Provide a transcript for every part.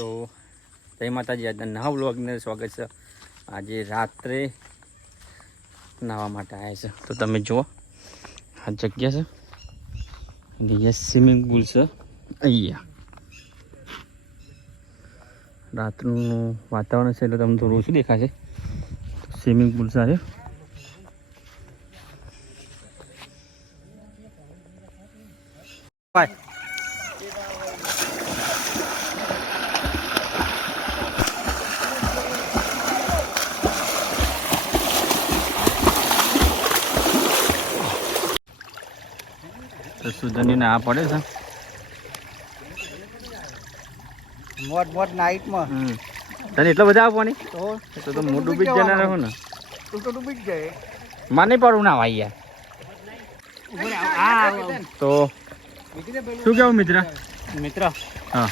તો જય માતાજી. આજના નવા વ્લોગને સ્વાગત છે. આજે રાત્રે નાહવા માટે આવ્યા છે. તો તમે જુઓ, આ જગ્યા છે. અને યસ સ્વિમિંગ પુલ છે. અહીંયા. રાતનું વાતાવરણ છે એટલે તમને થોડું ઓછું દેખાશે. સ્વિમિંગ પુલ છે બાય. તો સુધરની ના પડે છે. મોટ મોટ નાઈટમાં. હમ. તને એટલા બધા આપવાની તો તો તો મોટું ડૂબી જ રહો ને. તું તો ડૂબી જાય. માને પડું ના ભાઈ યાર. તો શું કેવું મિત્ર? મિત્ર હા.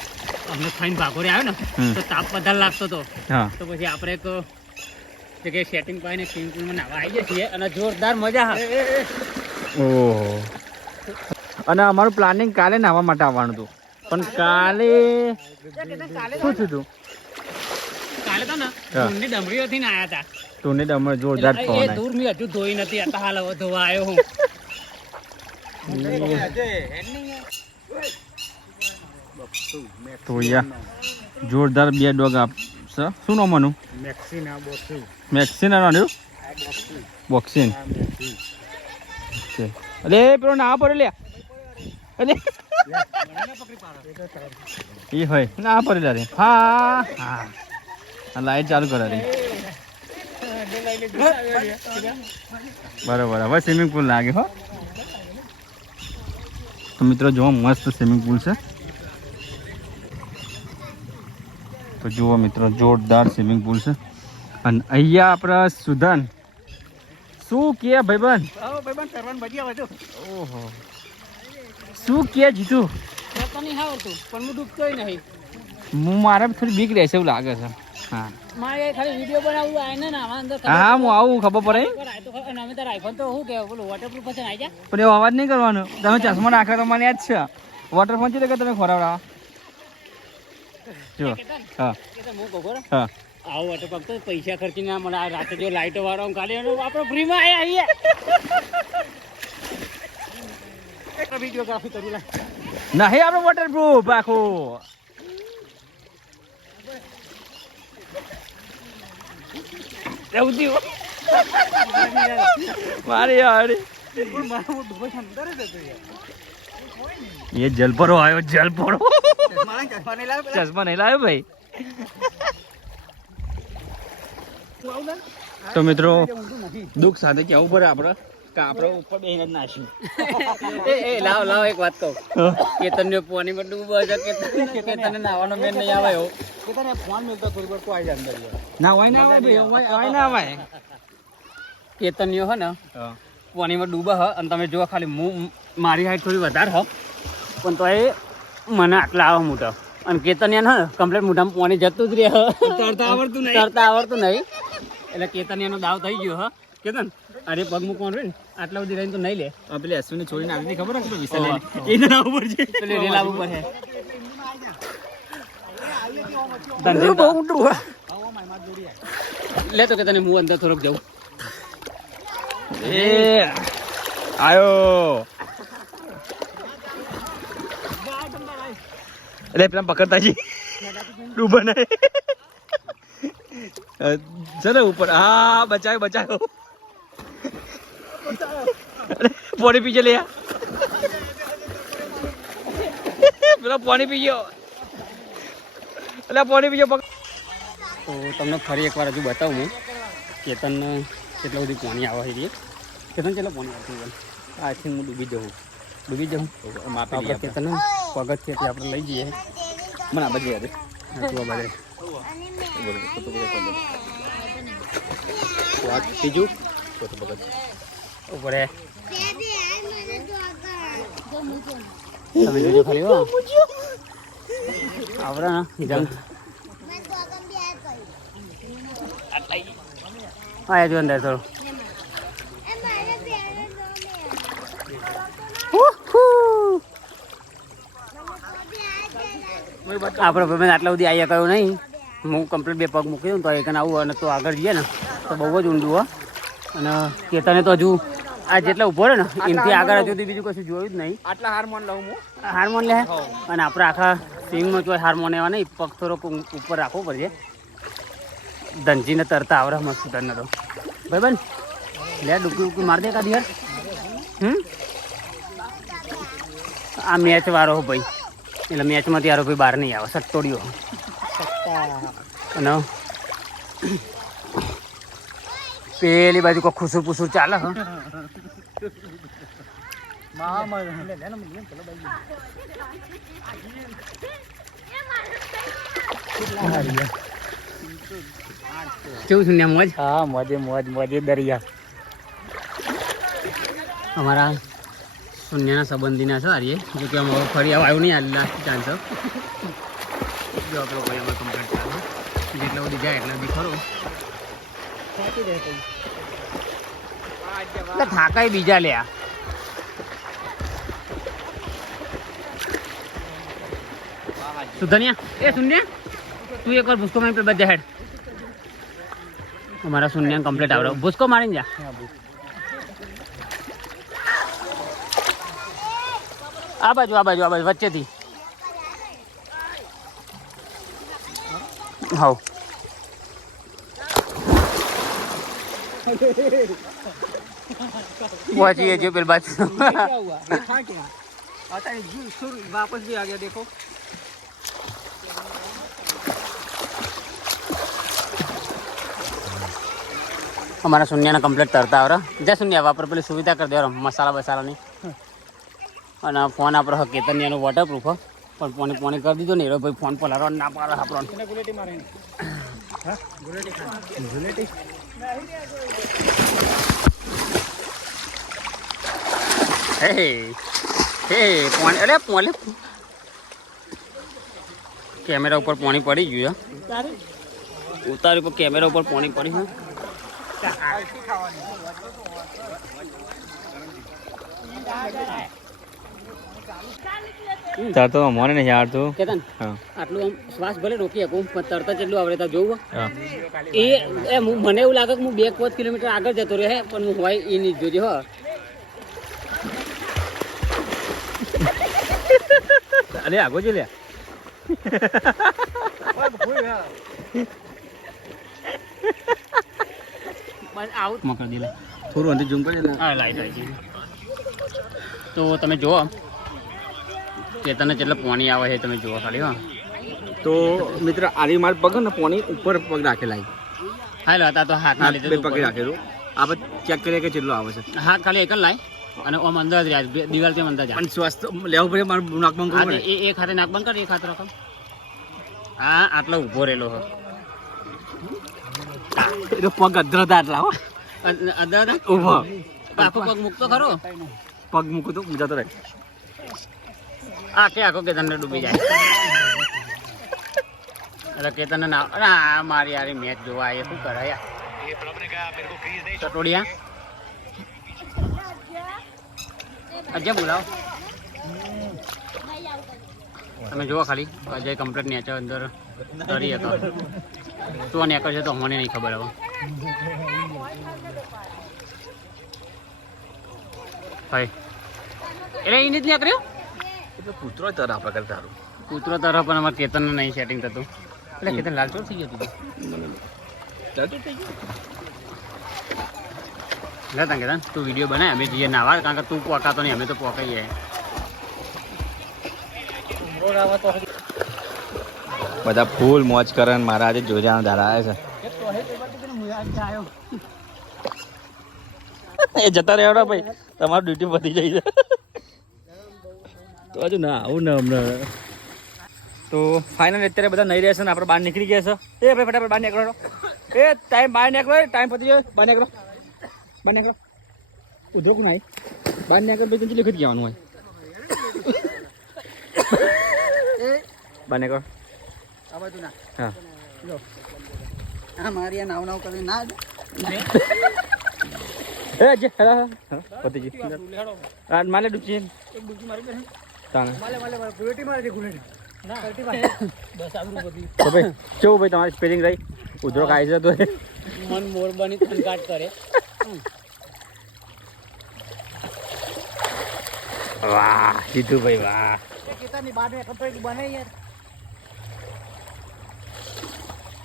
અમને ખાઈને ભાગોરે આવ્યો ને તો તાપ વધારે લાગતો હતો તો પછી આપણે એક જગ્યાએ સેટિંગ પાઈને સ્વિમિંગ પુલમાં નાવા આવી જઈએ અને જોરદાર મજા હા ઓહો. અને અમારું પ્લાનિંગ કાલે નાવા માટે આવવાનું હતું. પણ કાલે શું થયું હતું? કાલે તો ને હતા જોરદાર પવન એ દૂર મેં હજુ ધોઈ નથી અત્યારે હાલ હવે ધોવા આવ્યો હું. તો યા જોરદાર બે ડોગ આપશે શું નામ આનું? મેક્સિન બોક્સિંગ અલે પેલો ના પડે લે. અલે ઈ હોય. ના પડે રે. હા. હા. આ લાઈટ ચાલુ કરે રે. બરોબર. હવે સ્વિમિંગ પુલ લાગે હો. તો મિત્રો જુઓ મસ્ત સ્વિમિંગ પુલ છે. તો જુઓ મિત્રો જોરદાર સ્વિમિંગ પુલ છે. અને અહીંયા આપણા સુધન. શું કે ભાઈબંધ? ઓહો. શું કે જીતું? નહીં આવડતું પણ હું ડૂબતોય નહીં. હું મારે થોડી બીક રહેશે એવું લાગે છે. હા. મારે ખાલી વીડિયો બનાવવું આવે ને આમાં અંદર હા આવું ખબર પડે? તો અમે આઈફોન તો શું કે બોલું વોટરપ્રૂફ ને આવી જા. પણ એવો અવાજ નહીં કરવાનો. તમે ચશ્મા નાખો તો મને યાદ છે. વોટરફોન છે કે તમે ખોરાવડા જો હા. હું કહું હા. આવું વોટર તો પૈસા ખર્ચી ના મળે આ રાતે જો લાઈટો વાળો કાઢી આપણે ફ્રીમાં આયા આવીએ વિડીયોગ્રાફી કરું લા નહીં આપણે વોટરપ્રૂફ આખું. એવું થયું? મારી યાર. તો મિત્રો દુઃખ સાથે કેવું પડે આપણે? કે ઉપર બેહીને જ નાખ્યું એ એ લાવ લાવ એક વાત કહું. કેતન ને પોની માં ડૂબો છે કેતન કેતન ને નાવાનો મેન નહીં આવે એવો. કે ફોન મિલતો થોડી વાર તો આવી જાય અંદર ના હોય ના આવે ભાઈ હોય હોય ના આવે. કેતન યો ને પોની માં ડૂબા હ અને તમે જો ખાલી હું મારી હાઈટ થોડી વધારે હ. પણ તો એ મને આટલા આવે મોટા અને કેતનિયા ને કમ્પ્લેટ મોઢામાં પોની જતું જ રહે તરતા આવડતું નહીં. તરતા આવડતું નહીં. એટલે કેતનિયાનો દાવ થઈ ગયો હ. કેતન અરે પગ મૂકવાનું રે ને આટલા બધી રહીને તો નહીં લે. આ પેલી અશ્વિને છોડીને આવી ખબર હે. કે વિશાલ એના ના ઉપર છે. પેલી રેલા ઉપર છે. બહુ ઊંડું લે તો કે તને હું અંદર થોડોક જાઉં. એ આયો. અરે પેલા પકડતા છે ડૂબા ચલો ઉપર. હા બચાયો બચાયો. અરે પાણી પીજે લે પેલા પાણી પી ગયો એટલે પાણી પી ગયો તો તમને ફરી એકવાર હજુ બતાવું હું. કેતન કેટલા બધું પાણી આવે છે કેતન કેટલા પાણી આવતું હોય આઈ હું ડૂબી જઉં. ડૂબી જાઉં? માપી આપણે કેતન પગથિયેથી આપણે લઈ જઈએ. મને આ બધી યાદ જોવા બધે. ત્રીજું ઉપર. તમે ભાઈ આટલા સુધી આવ્યા કયો નહીં. હું કમ્પ્લીટ બે પગ મૂકી દઉં તો એક આવું અને તો આગળ જઈએ ને. તો બહુ જ ઊંડું હો. અને કેતને તો હજુ આ જેટલા ઊભો રહે ને એનાથી આગળ હજુ બીજું કશું જોયું જ નહીં. આટલા હાર્મોન લઉં હું. હાર્મોન લે. અને આપણે આખા સ્વિંગમાં કોઈ હાર્મોન એવા નહીં પગ થોડોક ઉપર રાખવો પડશે. ધનજીને તરતા આવડે મસ્ત તરને તો. ભાઈ બન લે ડૂબકી ડૂબકી માર દે કાઢી યાર હમ? આ મેચ વાળો હો ભાઈ. એટલે મેચમાંથી યારો ભાઈ બહાર નહીં આવે સટ્ટોડીઓ અને પેલી બાજુ કોઈ ખુસુર પુસુર ચાલે હ. કેવું છે મોજ? હા મોજે મોજ મોજે દરિયા. અમારા શૂન્યના સંબંધીના છે આર્ય. જો કે અમે ફરી આવ આવ્યું નહીં આ લાસ્ટ ચાન્સ જો આપણો કોઈ અમે કમ્પ્લીટ ચાલો જેટલા બધી જાય એટલા બધી ખરો. થાકાય બીજા લ્યા આ. એ શૂન્ય તું એકવાર ભૂસકો મારી બધા હેડ. અમારા શૂન્ય કમ્પ્લીટ આવડે. ભૂસકો મારીને જા. આ બાજુ આ બાજુ આ બાજુ વચ્ચેથી. હાવ પહોંચીએ છીએ પેલી બાજુ वापस भी आ गया देखो અમારા શૂન્યને કમ્પ્લીટ તરતા આવડે જ્યાં શૂન્ય વાપર પેલી સુવિધા કરી દેવાનો મસાલા બસાલાની અને ફોન આપણો કેતનિયાનો વોટરપ્રૂફ પણ પોણી પોણી કરી દીધો ને એનો ભાઈ ફોન પલારો ના પાડે આપણો कैमरा ऊपर पानी पड़ी गया उतार ऊपर कैमरा ऊपर पानी पड़ी हाँ। है। है તાર તો મને નહીં આવડતું. કેતન આટલું આમ શ્વાસ ભલે રોકી શકું પણ તરત જ એટલું આવડે જોવું એ એ મને એવું લાગે કે હું બે પાંચ કિલોમીટર આગળ જતો રહે પણ હું હોય એ નહીં જોજો હો. અરે આગો જો લે. આવું મકર દિલા થોડું અંદર જુમ કરી હા લાઈટ આવી તો તમે જુઓ. ચેતનને કેટલા પાણી આવે છે તમે જુઓ ખાલી હા. તો મિત્ર આરી માર પગ ને પોણી ઉપર પગ રાખેલા હાલો હતા તો હાથના લીધે પગે. રાખેલું. આપણે ચેક કરીએ કે કેટલો આવે છે. હાથ ખાલી એક જ લાય અને ઓમ અંદર જ રહ્યા દિવાલથી અંદર જાય. પણ સ્વાસ્થ્ય લેવું પડે મારું નાક બંધ હા, કરવું એ એક હાથે નાક બંધ કરી એક હાથ રાખો. હા આટલો ઊભો રહેલો હો. એટલે પગ અધર હો. અને અંદર અંદર ઊભો. આખો પગ મૂકતો ખરો? પગ મૂકું તો જતો રહે. આખે આખો કેતન ડૂબી જાય. એટલે કેતન ના આ મારી યાર મેચ જોવા આવીએ. શું કરાય ચટોડિયા અજય બોલાવો. તમે જુઓ ખાલી અજય કમ્પ્લેટ નેચર અંદર કરી હતો. શું નેકર છે તો મને નહીં ખબર હવે. ભાઈ. એટલે એને જ નીકળ્યો એટલે કૂતરો તર આપણા કરતા તારું કૂતરો તરફ પણ અમારે કેતનનું નહીં સેટિંગ થતું. એટલે કેતન લાલચોળ થઈ ગયું હતું લે તાં કેતન તું વીડિયો બનાય અમે જઈએ નાવા કારણ કે તું પોકાતો નહીં અમે તો પોકાઈએ. બધા ફૂલ મોજ કરે મારા આજે જોજાનો ધારા આવે છે. એ જતા રહેવડા ભાઈ. તમારું ડ્યુટી વધી જાય છે. તો હજુ ના આવું ને હમણાં તો ફાઇનલ અત્યારે બધા નહીં રહેશે ને આપણે બહાર નીકળી ગયા છે. એ ભાઈ ફટાફટ બહાર નીકળો. એ ટાઈમ બહાર નીકળો ટાઈમ પતી ગયો. બહાર નીકળો. બહાર નીકળો. ઉધો કું નાઈ બહાર નીકળો ભાઈ કંચી લખી જવાનું હોય. બહાર નીકળો. આ ના. હા. આ મારી નાવ નાવ કરી ના એ જે હા હા પતી ગયું. આ માલે ડૂબી ડૂબી મારે તો ભાઈ કેવું ભાઈ તમારી સ્પેલિંગ રહી? ઉધરો ખાઈ જતો મન મોર બની થનકાટ કરે. વાહ જીતુ ભાઈ વાહ.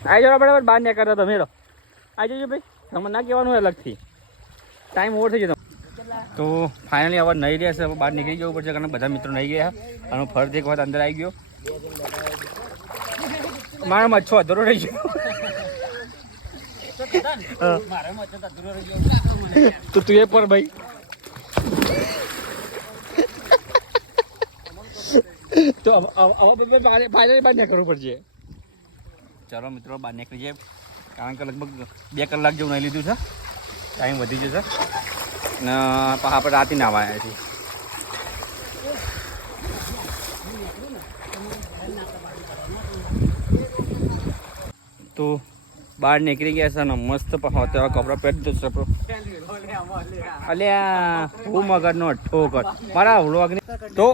ને આવી જાઓ બરાબર બાર નહીં કરતા તમે હેડો આવી જજો ભાઈ તમને ના કહેવાનું અલગથી. ટાઈમ ઓવર થઈ જતો તો ફાઇનલી હવે નહીં રહેશે હવે બહાર નીકળી જવું પડશે કારણ કે બધા મિત્રો નહીં ગયા. અને ફરતી એક વખત અંદર આવી ગયો. મારા મચ્છો અધરો રહી ગયો. હા. તો તું એ પર ભાઈ. તો ફાઇનલી બહાર નીકળવું પડશે. ચાલો મિત્રો બહાર નીકળી જાય કારણ કે લગભગ બે કલાક જેવું નહીં લીધું છે. ટાઈમ વધી જશે ને પાછા આપણે રાતે ના આવ્યા તો બહાર નીકળી ગયા છે ને મસ્ત તેવા કપડાં પહેરી દીધું છે આપણું. અલ્યા, હું મગરનો ઠોકર મારા વ્લોગ તો,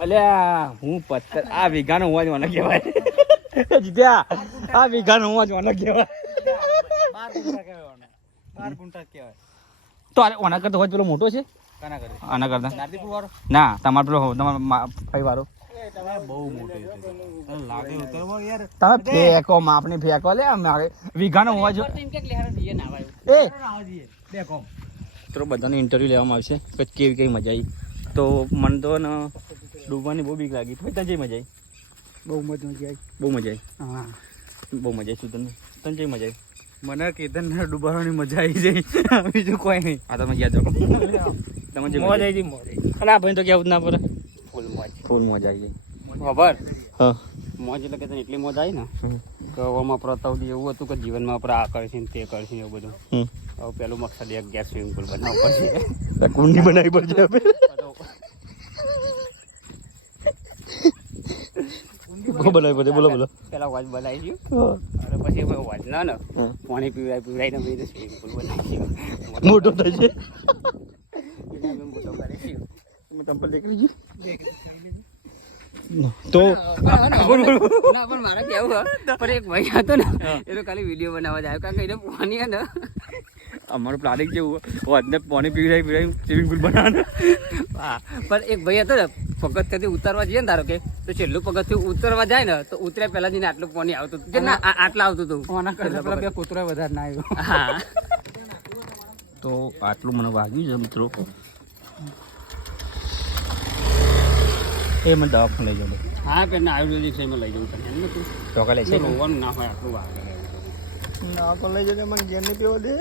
અલ્યા, હું પથ્થર આ વીઘાનો હોવા જ મને કહેવાય. જીત્યા આ વીઘાનો હોવા જ મને કહેવાય. બાર ગુંટા કહેવાય બાર ગુંટા કહેવાય. તો અરે આના કરતા હોય પેલો મોટો છે? આના કરતા. ના તમારો પેલો તમારો ભાઈ વાળો. બહુ મોટો છે. લાગે તમે ફેંકો માપની ફેંકો. લે મારે વીઘાનો હોવા જો એ! બધાને ઇન્ટરવ્યૂ લેવામાં આવશે. કે કેવી કેવી મજા આવી. તો મને તો ને ડૂબવાની બહુ બીક લાગી. ભાઈ તને મજા આવી? બહુ મજા આવી. બહુ મજા હા. આવી બહુ મજા આવી. શું તને? તને મજા આવી? મને કેતન ડૂબાવાની મજા આવી જાય બીજું કોઈ નહીં. આ તમે ગયા રાખો તમે જે મોજ આવી મોજ અને આ ભાઈ તો કેવું ના પડે ફૂલ મોજ. ફૂલ મોજ આવી ખબર? હા. મોજ એટલે કેતન એટલી મોજ આવી ને. કે હવામાં પ્રતાવથી એવું હતું કે જીવનમાં આપણે આ કરશું તે કરશું એવું બધું. હવે પેલું મકસદ એક ગેસ સ્વિમિંગ પૂલ બનાવવા પડશે. કુંડી બનાવી પડશે હવે બનાવી પડશે. બોલો બોલો. પેલા વાજ બનાવી હા. પછી હવે વાજ ને હા. પાણી પીવડાવી પીવડાવીને પછી સ્વિમિંગ પૂલ બનાવીશું મોટો થશે. મોટો કરીશું તમે ચંપલ દેખી લીધી? તો ના પણ મારે કેવું પણ એક ભાઈ હતો ને એ તો ખાલી વીડિયો બનાવવા જ આવ્યો કારણ કે એને પાણી ને. અમારું પ્લાનિંગ જેવું વધને પાણી પીવડાવી પીવડાવી સ્વિમિંગ પૂલ બનાવવાનું. હા પણ એક ભાઈ હતો ને પગથિયાથી ઉતારવા જઈએ ને ધારો કે તો છેલ્લું પગથિયું ઉતરવા જાય ને તો ઉતરે પહેલા જઈને આટલું પાણી આવતું હતું. કે ના આટલા આવતું હતું. આના કરતા બે કૂતરા વધારે ના આવ્યું. હા. તો આટલું મને વાગ્યું છે મિત્રો. એ મને દવાખાને લઈ જાઉં હા પેલા આયુર્વેદિક છે એમાં લઈ જાઉં તને એમ નથી. રોવાનું ના હોય આટલું વાગે. ના પણ લઈ જજો મને જેને પીવો દે.